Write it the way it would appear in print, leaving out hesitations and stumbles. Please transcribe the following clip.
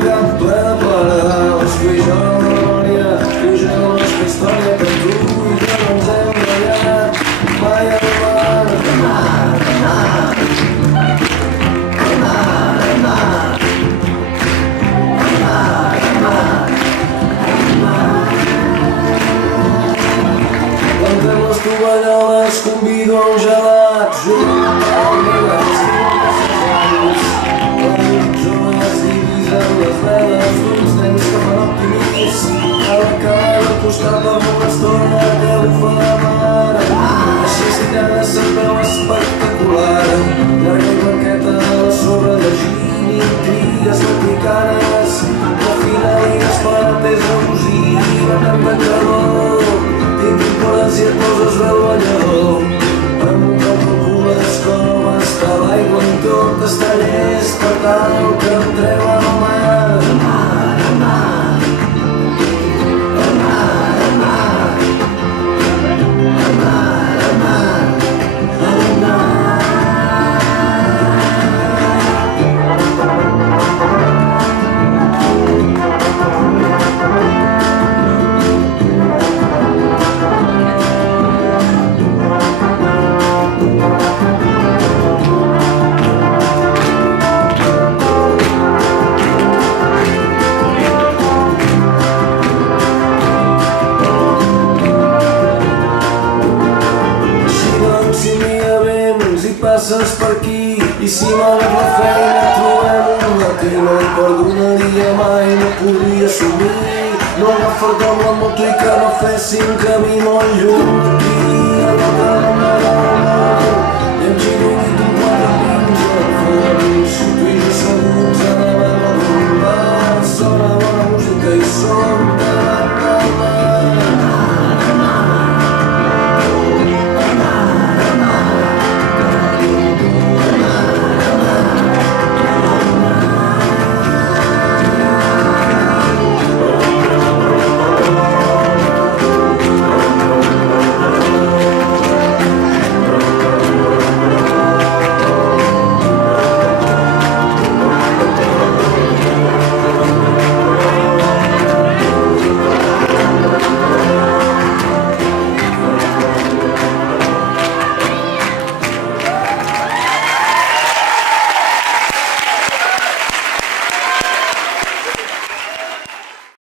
cap ple de paraules, tu i jo la memòria, tu i jo la nostra història, que tu i jo no ens hem ballat mai al mar. Al mar, al mar, al mar, al mar, al mar, al mar, al mar. Plantem les tovalloles, convido a un gelat, junt al meu les veles d'uns nens que fan optimist a la cara al costat del món estona que bufa la mar. Així estirada se'n veu espectacular, llarga i blanqueta a sobre de gin i intrigues mexicanes, refinadines paletes de rosí, banem de calor, tinc impores i et poses bé el banyador. Amb un cop al cul és com està l'aigua en tot està llest per tal que entreu al mar. Al mar, al mar, al mar, al mar, al mar, al mar, al mar. Passes per aquí i si malgrat la feina trobem un matí no et perdonaria mai, no podria assumir no agafar-te amb la moto i que no féssim camí molt lluny d'aquí a l'altra banda del